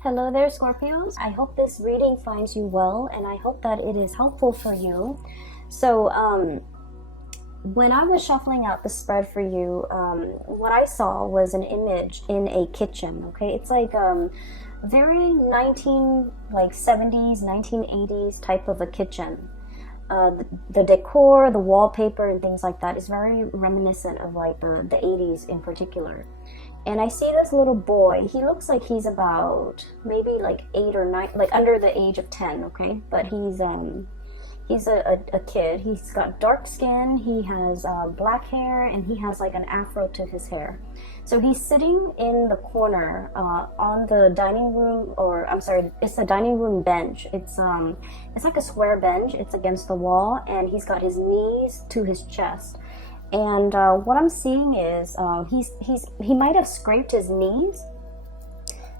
Hello there, Scorpios. I hope this reading finds you well, and I hope that it is helpful for you. So, when I was shuffling out the spread for you, what I saw was an image in a kitchen. Okay, it's like very 70s, 1980s type of a kitchen. The decor, the wallpaper, and things like that is very reminiscent of like the 80s in particular. And I see this little boy. He looks like he's about maybe like 8 or 9, like under the age of 10. Okay, but he's a kid. He's got dark skin. He has black hair, and he has like an afro to his hair. So he's sitting in the corner on the dining room, or I'm sorry, it's a dining room bench. It's like a square bench. It's against the wall, and he's got his knees to his chest. And what I'm seeing is he might have scraped his knees.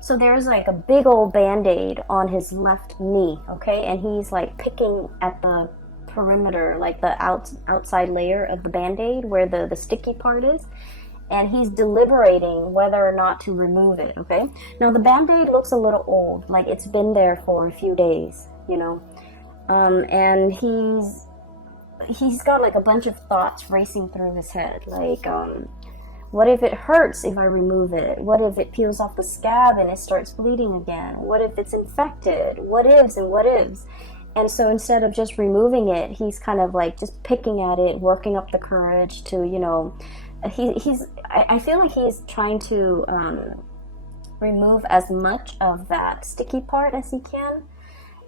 So there's like a big old band-aid on his left knee, okay? And he's like picking at the perimeter, like the outside layer of the band-aid where the sticky part is. And he's deliberating whether or not to remove it, okay? Now the band-aid looks a little old, like it's been there for a few days, you know? And he's got like a bunch of thoughts racing through his head, like what if it hurts if I remove it? What if it peels off the scab and it starts bleeding again? What if it's infected? What ifs and what ifs? And so instead of just removing it, he's kind of like just picking at it, working up the courage to, you know, I feel like he's trying to remove as much of that sticky part as he can.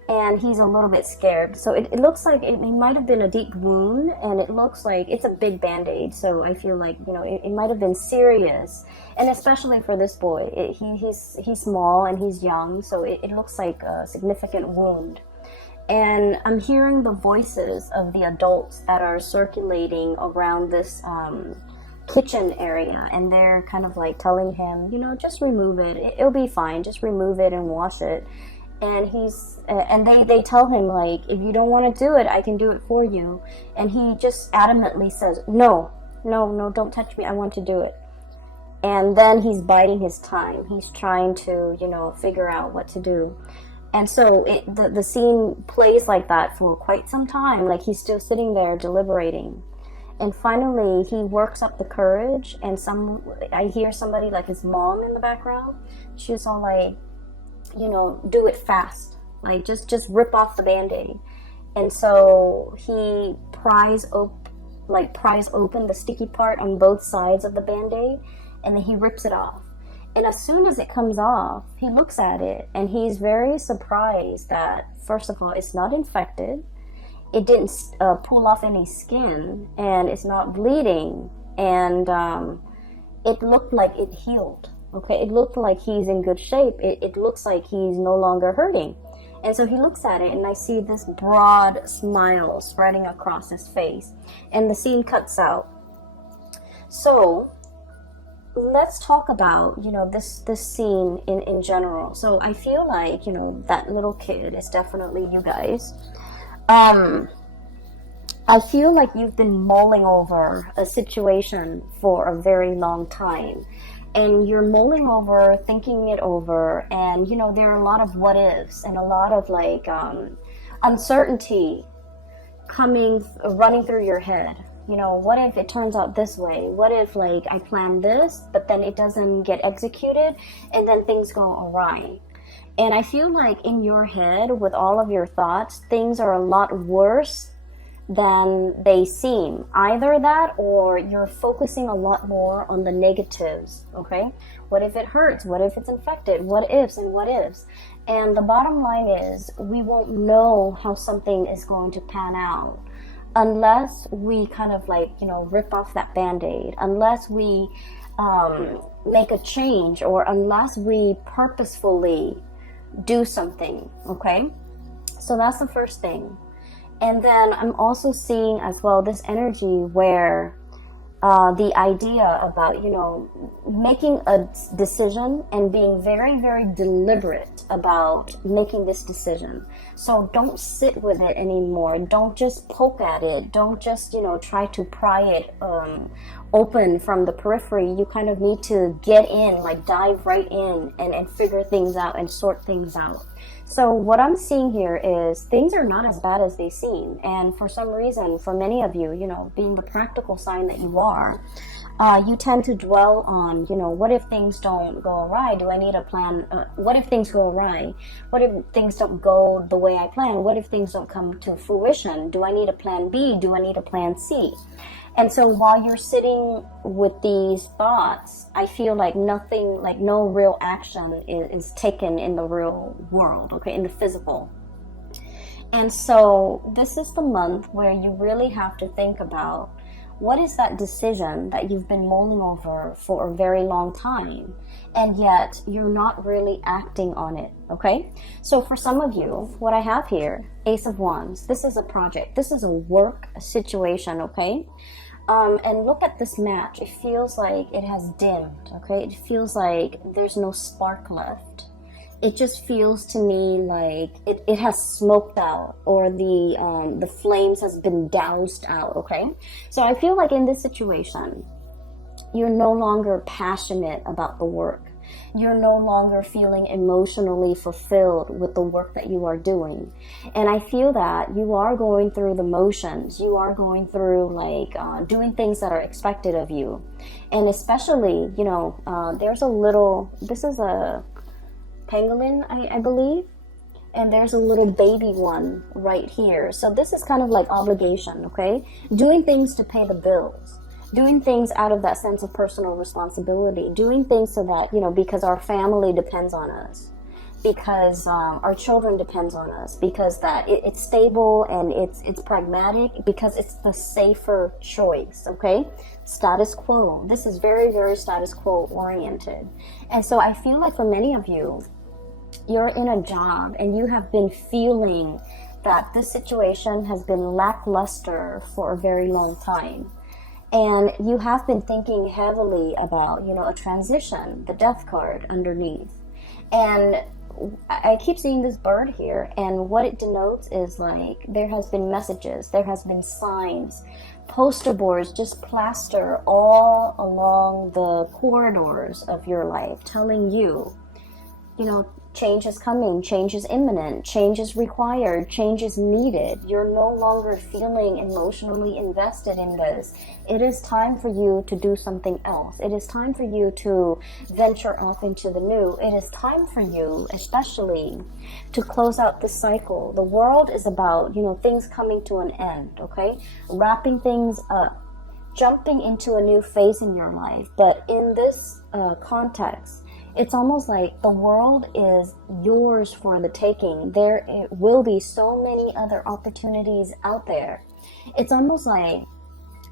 And he's a little bit scared. So it looks like it might have been a deep wound, and it looks like it's a big band-aid. So I feel like, you know, it might have been serious. And especially for this boy, he's small and he's young, so it looks like a significant wound. And I'm hearing the voices of the adults that are circulating around this kitchen area, and they're kind of like telling him, you know, just remove it. It'll be fine. Just remove it and wash it. And they tell him, like, if you don't want to do it, I can do it for you. And he just adamantly says, no, don't touch me, I want to do it. And then he's biding his time. He's trying to, you know, figure out what to do. And so the scene plays like that for quite some time. Like, he's still sitting there deliberating. And finally, he works up the courage, and I hear somebody, like his mom in the background. She's all like, you know, do it fast, like just rip off the band-aid. And so he pries open the sticky part on both sides of the band-aid, and then he rips it off. And as soon as it comes off, he looks at it, and he's very surprised that, first of all, it's not infected, it didn't pull off any skin, and it's not bleeding, and it looked like it healed. Okay, it looked like he's in good shape. It looks like he's no longer hurting. And so he looks at it, and I see this broad smile spreading across his face. And the scene cuts out. So let's talk about, you know, this scene in general. So I feel like, you know, that little kid is definitely you guys. I feel like you've been mulling over a situation for a very long time. And you're mulling over, thinking it over, and, you know, there are a lot of what ifs and a lot of like uncertainty running through your head. You know, what if it turns out this way? What if, like, I plan this, but then it doesn't get executed, and then things go awry? And I feel like in your head, with all of your thoughts, things are a lot worse than they seem. Either that, or you're focusing a lot more on the negatives, okay? What if it hurts? What if it's infected? What ifs and what ifs? And the bottom line is, we won't know how something is going to pan out unless we kind of like, you know, rip off that band-aid, unless we make a change, or unless we purposefully do something, okay? So that's the first thing. And then I'm also seeing as well this energy where the idea about, you know, making a decision and being very, very deliberate about making this decision. So don't sit with it anymore. Don't just poke at it. Don't just, you know, try to pry it open from the periphery. You kind of need to get in, like dive right in and figure things out and sort things out. So what I'm seeing here is things are not as bad as they seem. And for some reason, for many of you, you know, being the practical sign that you are, you tend to dwell on, you know, what if things don't go awry? Do I need a plan? What if things go awry? What if things don't go the way I plan? What if things don't come to fruition? Do I need a plan B? Do I need a plan C? And so while you're sitting with these thoughts, I feel like nothing, like no real action is taken in the real world, okay, in the physical. And so this is the month where you really have to think about, what is that decision that you've been mulling over for a very long time, and yet you're not really acting on it, okay? So for some of you, what I have here, Ace of Wands, this is a project. This is a work situation, okay? And look at this match. It feels like it has dimmed, okay? It feels like there's no spark left. It just feels to me like it has smoked out, or the flames has been doused out, okay? So I feel like in this situation, you're no longer passionate about the work. You're no longer feeling emotionally fulfilled with the work that you are doing. And I feel that you are going through the motions. You are going through like doing things that are expected of you. And especially, you know, there's a little, this is a pangolin, I believe, and there's a little baby one right here. So this is kind of like obligation, okay? Doing things to pay the bills, doing things out of that sense of personal responsibility, doing things so that, you know, because our family depends on us, because our children depends on us, because that it's stable and it's pragmatic, because it's the safer choice, okay? Status quo. This is very, very status quo oriented. And so I feel like for many of you, you're in a job and you have been feeling that this situation has been lackluster for a very long time. And you have been thinking heavily about, you know, a transition, the death card underneath. And I keep seeing this bird here, and what it denotes is like there has been messages, there has been signs, poster boards just plaster all along the corridors of your life telling you, you know, change is coming, change is imminent, change is required, change is needed. You're no longer feeling emotionally invested in this. It is time for you to do something else. It is time for you to venture off into the new. It is time for you, especially, to close out this cycle. The world is about, you know, things coming to an end, okay? Wrapping things up, jumping into a new phase in your life. But in this context, it's almost like the world is yours for the taking. There will be so many other opportunities out there. It's almost like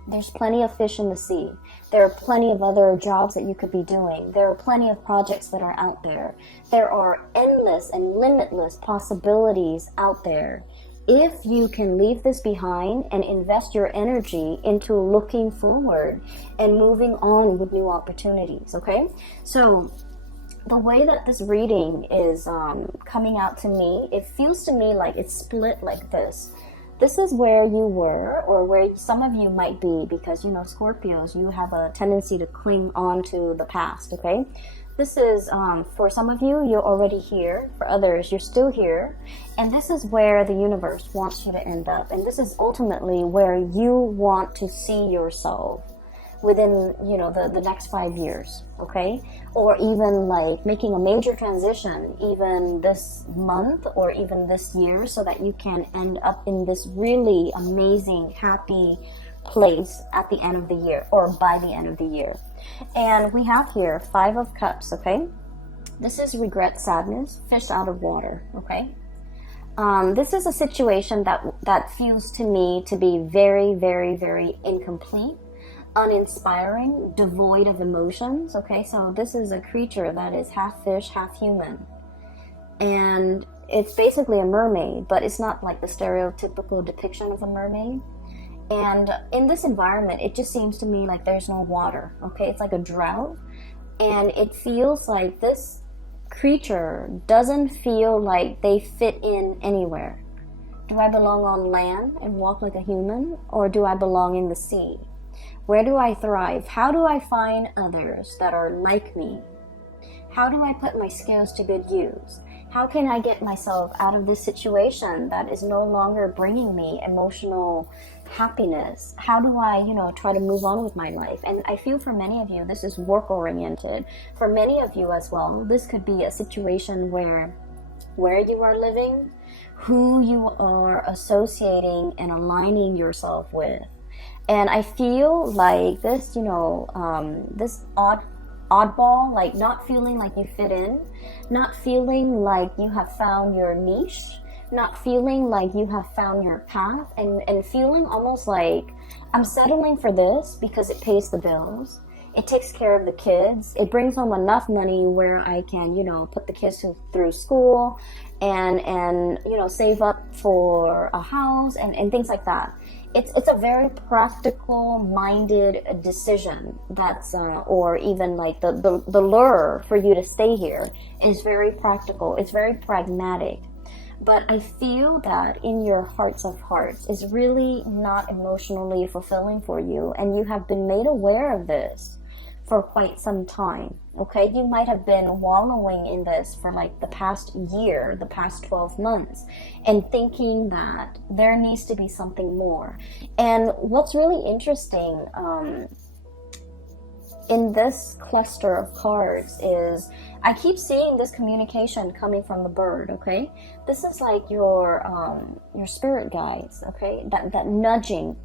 there's plenty of fish in the sea. There are plenty of other jobs that you could be doing. There are plenty of projects that are out there. There are endless and limitless possibilities out there. If you can leave this behind and invest your energy into looking forward and moving on with new opportunities, okay? So the way that this reading is coming out to me, it feels to me like it's split like this. This is where you were, or where some of you might be, because, you know, Scorpios, you have a tendency to cling on to the past, okay? This is, for some of you, you're already here. For others, you're still here. And this is where the universe wants you to end up. And this is ultimately where you want to see yourself within, you know, the next 5 years, okay? Or even like making a major transition even this month or even this year, so that you can end up in this really amazing, happy place at the end of the year, or by the end of the year. And we have here 5 of Cups, okay? This is regret, sadness, fish out of water, okay? This is a situation that feels to me to be very, very, very incomplete, uninspiring, devoid of emotions, okay? So this is a creature that is half fish, half human. And it's basically a mermaid, but it's not like the stereotypical depiction of a mermaid. And in this environment, it just seems to me like there's no water, okay? It's like a drought. And it feels like this creature doesn't feel like they fit in anywhere. Do I belong on land and walk like a human, or do I belong in the sea? Where do I thrive? How do I find others that are like me? How do I put my skills to good use? How can I get myself out of this situation that is no longer bringing me emotional happiness? How do I, try to move on with my life? And I feel for many of you, this is work oriented. For many of you as well, this could be a situation where you are living, who you are associating and aligning yourself with. And I feel like this, this oddball, like not feeling like you fit in, not feeling like you have found your niche, not feeling like you have found your path, and feeling almost like I'm settling for this because it pays the bills, it takes care of the kids, it brings home enough money where I can, put the kids through school and save up for a house and things like that. It's a very practical minded decision that's or even like the lure for you to stay here is very practical. It's very pragmatic. But I feel that in your hearts of hearts is really not emotionally fulfilling for you, and you have been made aware of this for quite some time. Okay, you might have been wallowing in this for like the past year, the past 12 months, and thinking that there needs to be something more. And what's really interesting in this cluster of cards is I keep seeing this communication coming from the bird. Okay, this is like your spirit guides. Okay, that nudging,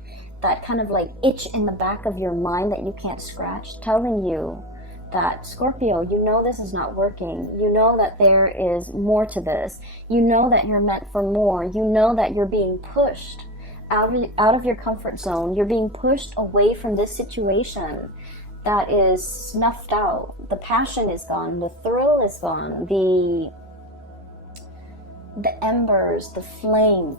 that kind of like itch in the back of your mind that you can't scratch, telling you that, Scorpio, you know this is not working. You know that there is more to this. You know that you're meant for more. You know that you're being pushed out of your comfort zone. You're being pushed away from this situation that is snuffed out. The passion is gone. The thrill is gone. The embers, the flame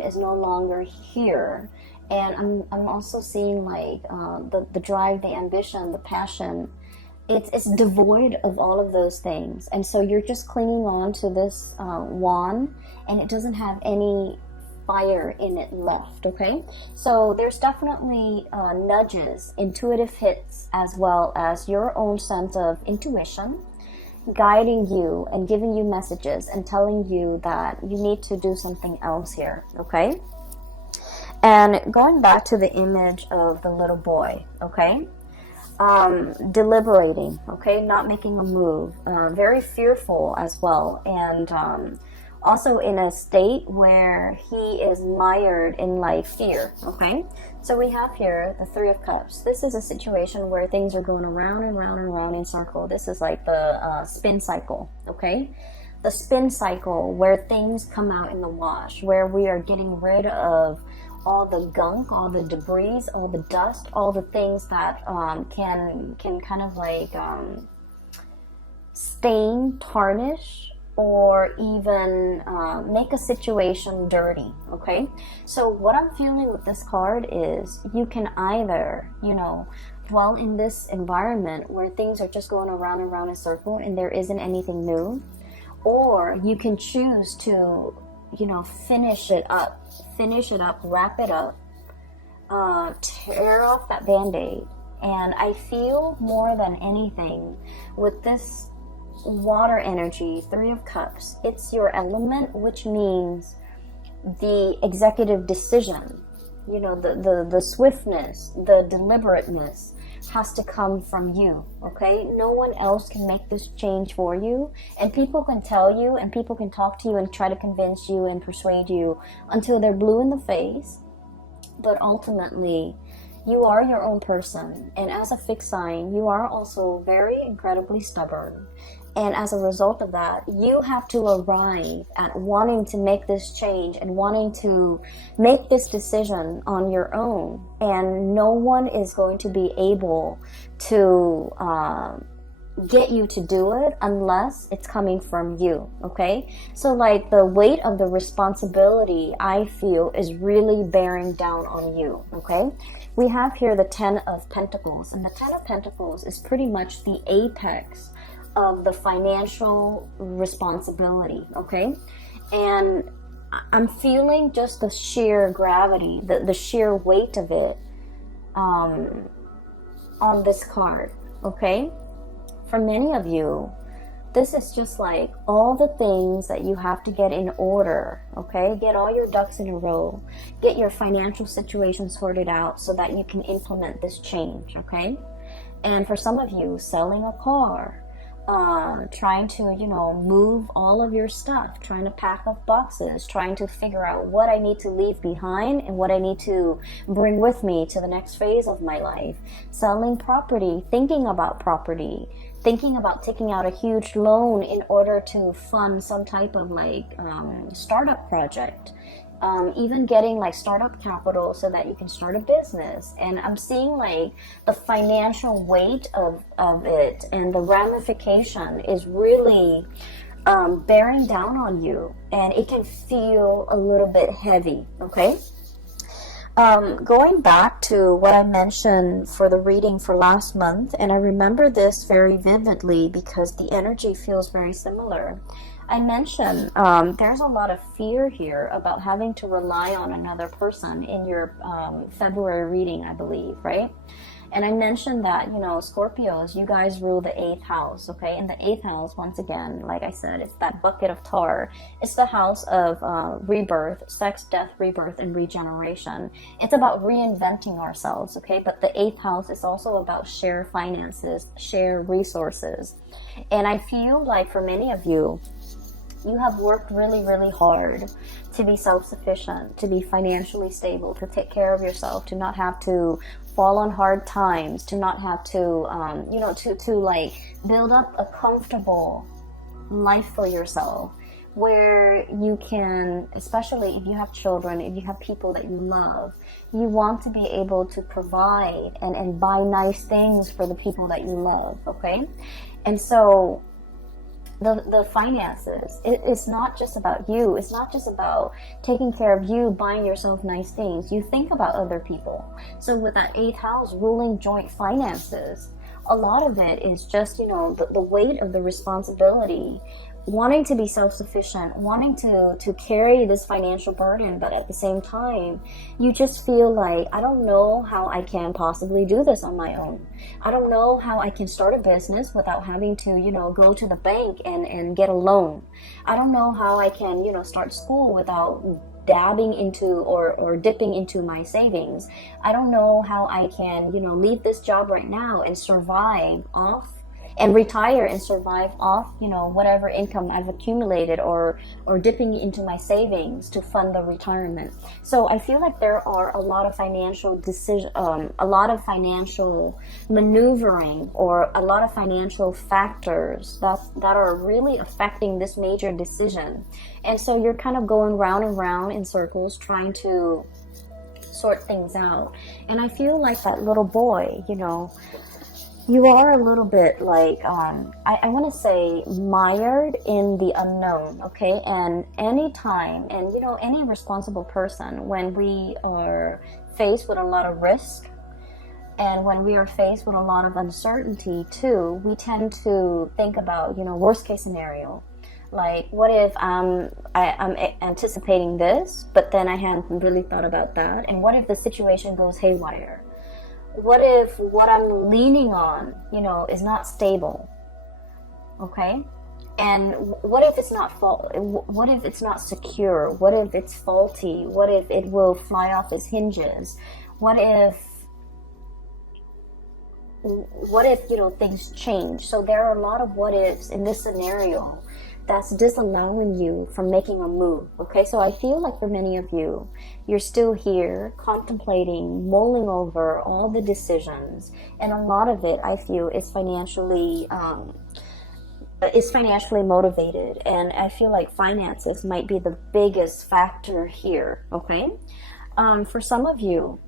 is no longer here. And I'm also seeing like the drive, the ambition, the passion. It's devoid of all of those things. And so you're just clinging on to this wand, and it doesn't have any fire in it left, okay? So there's definitely nudges, intuitive hits, as well as your own sense of intuition guiding you and giving you messages and telling you that you need to do something else here, okay? And going back to the image of the little boy, okay? Deliberating, okay? Not making a move, very fearful as well, and also in a state where he is mired in like fear, okay? So we have here the Three of Cups. This is a situation where things are going around and round and round in circle. This is like the spin cycle, okay? The spin cycle where things come out in the wash, where we are getting rid of all the gunk, all the debris, all the dust, all the things that can kind of like stain, tarnish, or even make a situation dirty, okay? So what I'm feeling with this card is you can either, dwell in this environment where things are just going around and around in a circle and there isn't anything new, or you can choose to, finish it up, wrap it up, tear off that band-aid. And I feel more than anything with this water energy, Three of Cups, it's your element, which means the executive decision, the swiftness, the deliberateness has to come from you, okay? No one else can make this change for you, and people can tell you, and people can talk to you and try to convince you and persuade you until they're blue in the face, but ultimately you are your own person. And as a fixed sign, you are also very incredibly stubborn. And as a result of that, you have to arrive at wanting to make this change and wanting to make this decision on your own. And no one is going to be able to get you to do it unless it's coming from you, okay? So like the weight of the responsibility, I feel, is really bearing down on you, okay? We have here the Ten of Pentacles, and the Ten of Pentacles is pretty much the apex of the financial responsibility, okay? And I'm feeling just the sheer gravity, the sheer weight of it on this card, okay? For many of you, this is just like all the things that you have to get in order, okay? Get all your ducks in a row. Get your financial situation sorted out so that you can implement this change, okay? And for some of you, selling a car, trying to, move all of your stuff, trying to pack up boxes, trying to figure out what I need to leave behind and what I need to bring with me to the next phase of my life. Selling property, thinking about property, thinking about taking out a huge loan in order to fund some type of startup project. Even getting like startup capital so that you can start a business. And I'm seeing like the financial weight of it and the ramification is really bearing down on you, and it can feel a little bit heavy, okay? Going back to what I mentioned for the reading for last month, and I remember this very vividly because the energy feels very similar. I mentioned there's a lot of fear here about having to rely on another person in your February reading, I believe, right? And I mentioned that, Scorpios, you guys rule the 8th house, okay? And the 8th house, once again, like I said, it's that bucket of tar. It's the house of rebirth, sex, death, rebirth, and regeneration. It's about reinventing ourselves, okay? But the 8th house is also about share finances, share resources. And I feel like for many of you, you have worked really, really hard to be self-sufficient, to be financially stable, to take care of yourself, to not have to fall on hard times, to not have to, to build up a comfortable life for yourself where you can, especially if you have children, if you have people that you love, you want to be able to provide and buy nice things for the people that you love, okay? And so the finances, it's not just about you. It's not just about taking care of you, buying yourself nice things. You think about other people. So with that 8th house ruling joint finances, a lot of it is just, the weight of the responsibility, wanting to be self-sufficient, wanting to carry this financial burden, but at the same time, you just feel like, I don't know how I can possibly do this on my own. I don't know how I can start a business without having to, go to the bank and get a loan. I don't know how I can, start school without dabbing into or dipping into my savings. I don't know how I can, leave this job right now and survive off and retire and survive off, whatever income I've accumulated or dipping into my savings to fund the retirement. So I feel like there are a lot of financial a lot of financial maneuvering or a lot of financial factors that are really affecting this major decision. And so you're kind of going round and round in circles trying to sort things out. And I feel like that little boy, you are a little bit like, I want to say mired in the unknown, okay? And any time, and any responsible person, when we are faced with a lot of risk, and when we are faced with a lot of uncertainty too, we tend to think about, worst case scenario. Like, what if I'm anticipating this, but then I hadn't really thought about that? And what if the situation goes haywire? What if what I'm leaning on, is not stable? Okay? And what if it's not what if it's not secure? What if it's faulty? What if it will fly off its hinges? What if things change? So there are a lot of what ifs in this scenario that's disallowing you from making a move, okay? So I feel like for many of you, you're still here contemplating, mulling over all the decisions, and a lot of it, I feel, is financially motivated, and I feel like finances might be the biggest factor here, okay? For some of you,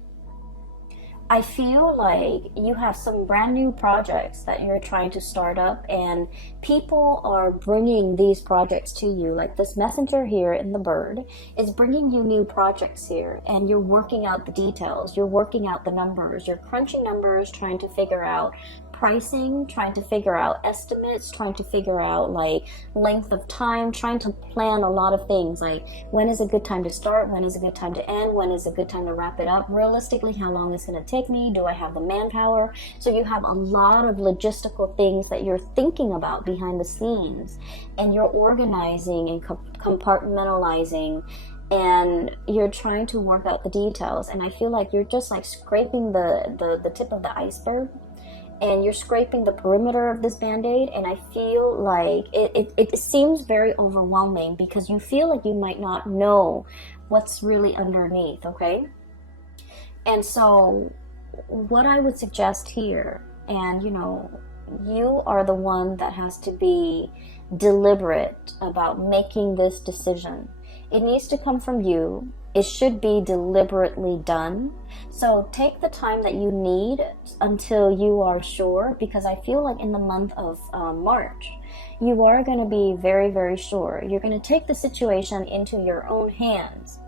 I feel like you have some brand new projects that you're trying to start up, and people are bringing these projects to you. Like this messenger here in the bird is bringing you new projects here, and you're working out the details. You're working out the numbers. You're crunching numbers, trying to figure out pricing, trying to figure out estimates, trying to figure out like length of time, trying to plan a lot of things, like when is a good time to start, when is a good time to end, when is a good time to wrap it up, realistically how long it's going to take take me? Do I have the manpower? So you have a lot of logistical things that you're thinking about behind the scenes, and you're organizing and compartmentalizing, and you're trying to work out the details. And I feel like you're just like scraping the tip of the iceberg, and you're scraping the perimeter of this band-aid. And I feel like it seems very overwhelming because you feel like you might not know what's really underneath, okay? And so what I would suggest here, and you are the one that has to be deliberate about making this decision. It needs to come from you. It should be deliberately done. So take the time that you need until you are sure, because I feel like in the month of March, you are going to be very, very sure. You're going to take the situation into your own hands,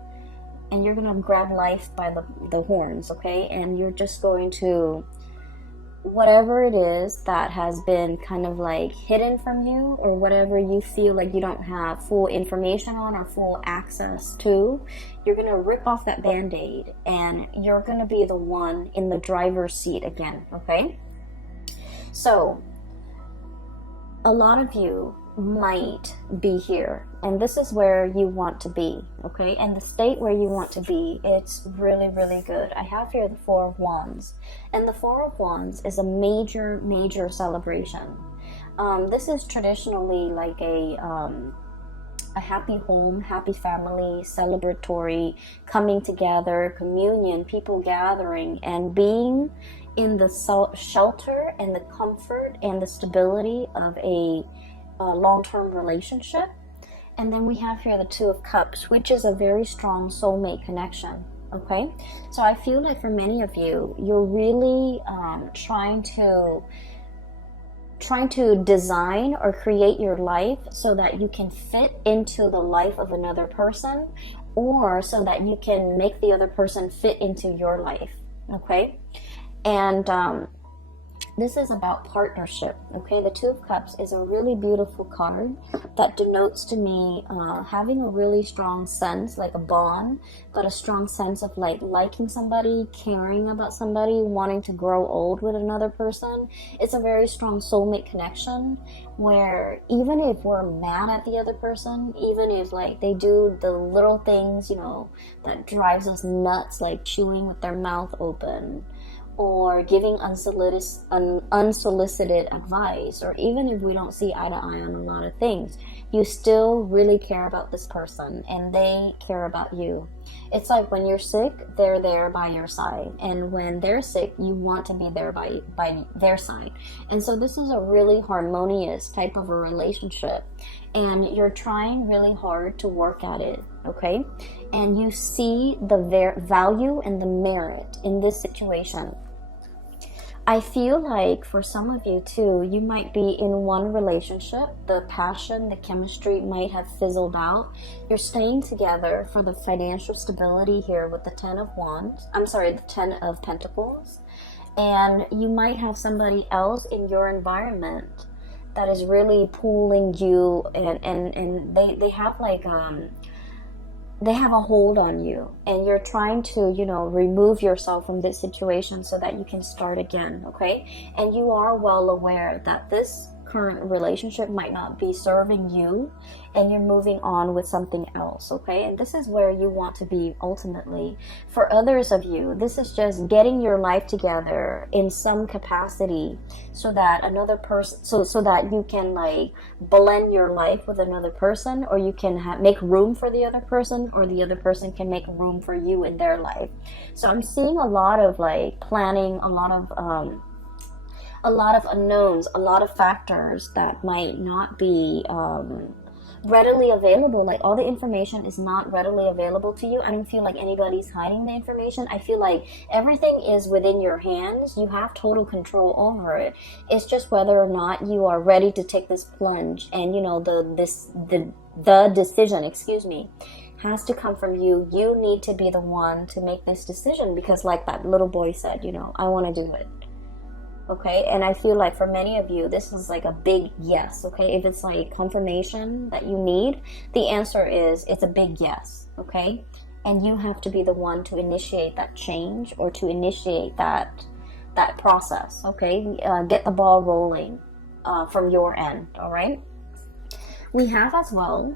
and you're going to grab life by the horns, okay? And you're just going to, whatever it is that has been kind of like hidden from you, or whatever you feel like you don't have full information on or full access to, you're going to rip off that band-aid, and you're going to be the one in the driver's seat again, okay? So a lot of you might be here, and this is where you want to be, okay? And the state where you want to be, it's really, really good. I have here the Four of Wands, and the Four of Wands is a major, major celebration. This is traditionally like a happy home, happy family, celebratory, coming together, communion, people gathering, and being in the shelter and the comfort and the stability of a long-term relationship. And then we have here the Two of Cups, which is a very strong soulmate connection, okay? So I feel like for many of you, you're really trying to design or create your life so that you can fit into the life of another person, or so that you can make the other person fit into your life, okay? And this is about partnership, okay? The Two of Cups is a really beautiful card that denotes to me having a really strong sense, like a bond, but a strong sense of like liking somebody, caring about somebody, wanting to grow old with another person. It's a very strong soulmate connection where even if we're mad at the other person, even if like they do the little things, that drives us nuts, like chewing with their mouth open, or giving unsolicited advice, or even if we don't see eye to eye on a lot of things, you still really care about this person and they care about you. It's like when you're sick, they're there by your side, and when they're sick, you want to be there by their side. And so this is a really harmonious type of a relationship, and you're trying really hard to work at it, okay? And you see the value and the merit in this situation. I feel like for some of you too, you might be in one relationship, the passion, the chemistry might have fizzled out. You're staying together for the financial stability here with the the Ten of Pentacles. And you might have somebody else in your environment that is really pulling you, and they have like they have a hold on you, and you're trying to remove yourself from this situation so that you can start again, okay? And you are well aware that this current relationship might not be serving you, and you're moving on with something else, okay? And this is where you want to be ultimately. For others of you, this is just getting your life together in some capacity so that another person, so that you can like blend your life with another person, or you can make room for the other person, or the other person can make room for you in their life. So I'm seeing a lot of like planning, a lot of unknowns, a lot of factors that might not be readily available. Like all the information is not readily available to you. I don't feel like anybody's hiding the information. I feel like everything is within your hands. You have total control over it. It's just whether or not you are ready to take this plunge. And the decision, has to come from you. You need to be the one to make this decision, because like that little boy said, I want to do it. Okay, and I feel like for many of you, this is like a big yes, okay? If it's like confirmation that you need, the answer is it's a big yes, okay? and you have to be the one to initiate that change or to initiate that process. Okay, get the ball rolling from your end. All right. We have as well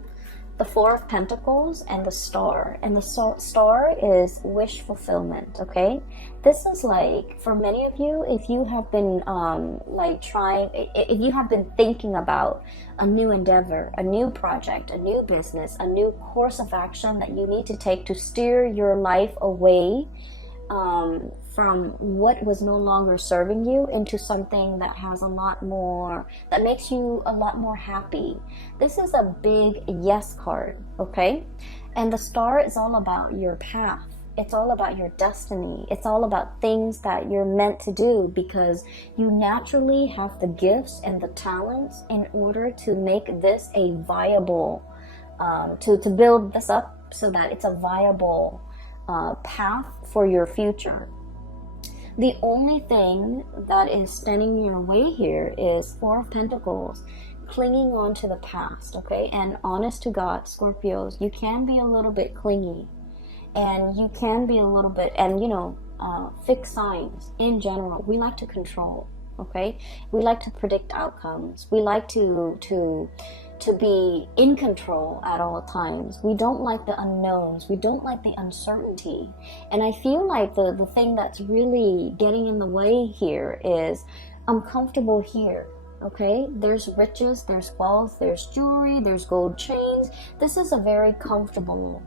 the Four of Pentacles and the Star. And the Star is wish fulfillment, okay? This is like, for many of you, if you have been if you have been thinking about a new endeavor, a new project, a new business, a new course of action that you need to take to steer your life away from what was no longer serving you into something that has a lot more, that makes you a lot more happy. This is a big yes card, okay? And the Star is all about your path. It's all about your destiny. It's all about things that you're meant to do, because you naturally have the gifts and the talents in order to make this a viable, to build this up so that it's a viable path for your future. The only thing that is standing in your way here is Four of Pentacles, clinging on to the past, okay? And honest to God, Scorpios, you can be a little bit clingy, and you can be a little bit, and fixed signs in general, we like to control, okay? We like to predict outcomes. We like to be in control at all times. We don't like the unknowns. We don't like the uncertainty. And I feel like the thing that's really getting in the way here is, I'm comfortable here, okay? There's riches, there's wealth, there's jewelry, there's gold chains. This is a very comfortable,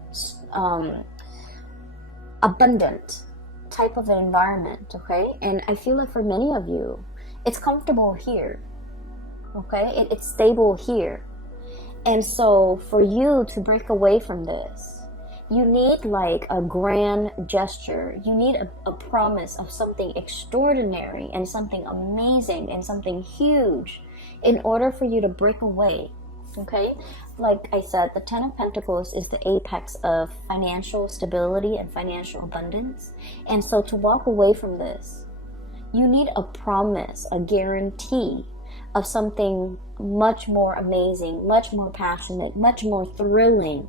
abundant type of an environment, okay? And I feel like for many of you, it's comfortable here, okay? It's stable here. And so for you to break away from this, you need like a grand gesture. You need a promise of something extraordinary and something amazing and something huge in order for you to break away, okay? Like I said, the Ten of Pentacles is the apex of financial stability and financial abundance. And so to walk away from this, you need a promise, a guarantee of something much more amazing, much more passionate, much more thrilling,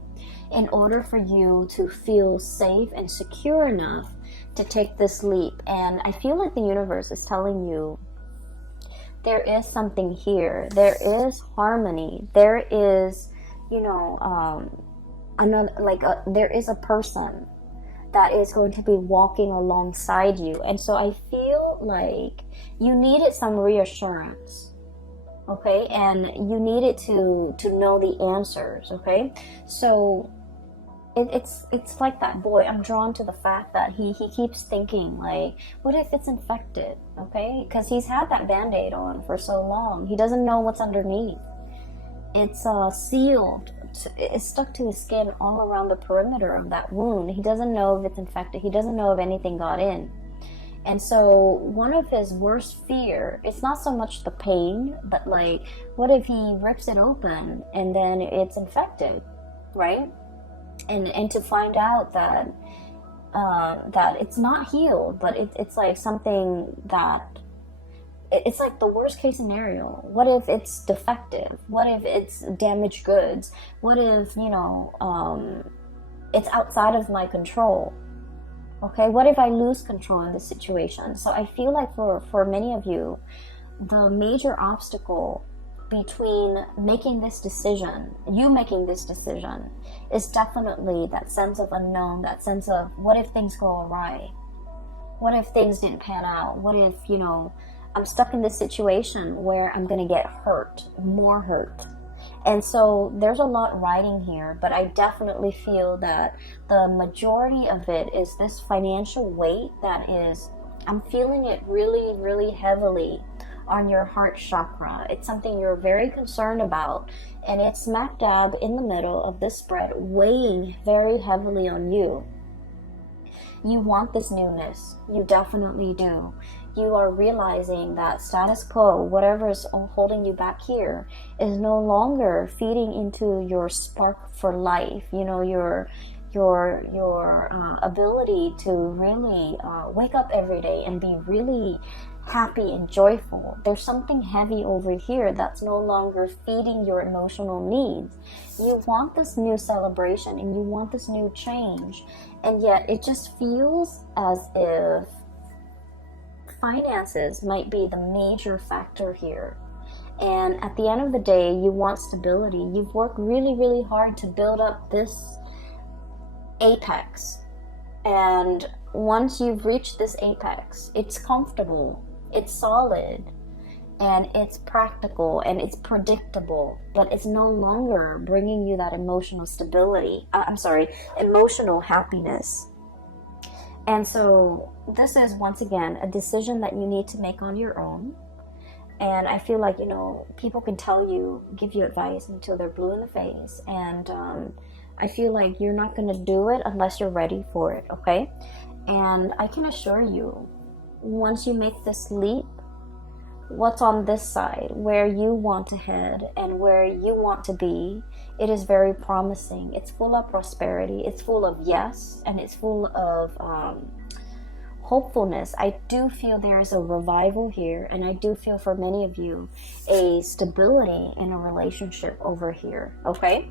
in order for you to feel safe and secure enough to take this leap. And I feel like the universe is telling you there is something here. There is harmony. There is, there is a person that is going to be walking alongside you. And so I feel like you needed some reassurance, okay? And you needed to know the answers, okay? So it's like that boy. I'm drawn to the fact that he keeps thinking, like, what if it's infected, okay? Because he's had that Band-Aid on for so long. He doesn't know what's underneath. It's sealed. It's stuck to his skin all around the perimeter of that wound. He doesn't know if it's infected. He doesn't know if anything got in. And so one of his worst fear, it's not so much the pain, but like, what if he rips it open and then it's infected, right? And to find out that that it's not healed, but it's like something that, it's like the worst case scenario. What if it's defective? What if it's damaged goods? What if, it's outside of my control? Okay, what if I lose control in this situation? So I feel like for many of you, the major obstacle between making this decision, is definitely that sense of unknown, that sense of, what if things go awry? What if things didn't pan out? What if, I'm stuck in this situation where I'm going to get hurt, more hurt. And so there's a lot riding here, but I definitely feel that the majority of it is this financial weight that is, I'm feeling it really, really heavily on your heart chakra. It's something you're very concerned about, and it's smack dab in the middle of this spread, weighing very heavily on you. You want this newness. You definitely do. You are realizing that status quo, whatever is holding you back here, is no longer feeding into your spark for life. Your ability to really wake up every day and be really happy and joyful. There's something heavy over here that's no longer feeding your emotional needs. You want this new celebration and you want this new change, and yet it just feels as if finances might be the major factor here. And at the end of the day, you want stability. You've worked really, really hard to build up this apex, and once you've reached this apex, it's comfortable, it's solid, and it's practical, and it's predictable, but it's no longer bringing you that emotional stability. Emotional happiness. And so this is, once again, a decision that you need to make on your own. And I feel like, people can tell you, give you advice until they're blue in the face, and I feel like you're not going to do it unless you're ready for it, okay? And I can assure you, once you make this leap, what's on this side, where you want to head and where you want to be, it is very promising. It's full of prosperity, it's full of yes, and it's full of hopefulness. I do feel there is a revival here, and I do feel for many of you a stability in a relationship over here, okay?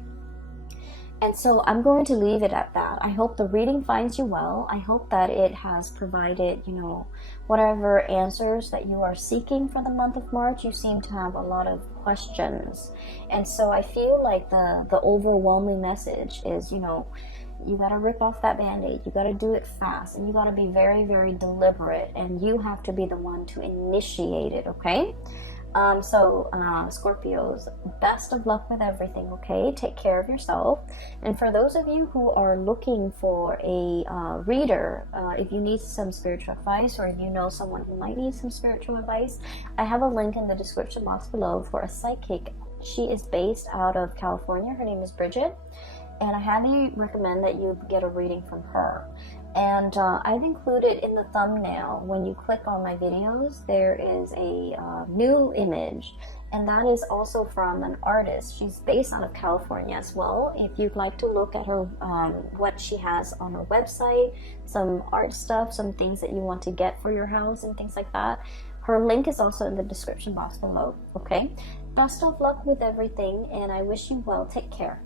And so I'm going to leave it at that. I hope the reading finds you well. I hope that it has provided, whatever answers that you are seeking for the month of March. You seem to have a lot of questions. And so I feel like the overwhelming message is, you got to rip off that band-aid. You got to do it fast, and you got to be very, very deliberate, and you have to be the one to initiate it, okay? Scorpios, best of luck with everything, okay? Take care of yourself. And for those of you who are looking for a reader, if you need some spiritual advice, or if you know someone who might need some spiritual advice, I have a link in the description box below for a psychic. She is based out of California. Her name is Bridget, and I highly recommend that you get a reading from her. And I've included in the thumbnail, when you click on my videos, there is a new image, and that is also from an artist. She's based out of California as well. If you'd like to look at her, what she has on her website, some art stuff, some things that you want to get for your house and things like that, her link is also in the description box below, okay? Best of luck with everything, and I wish you well. Take care.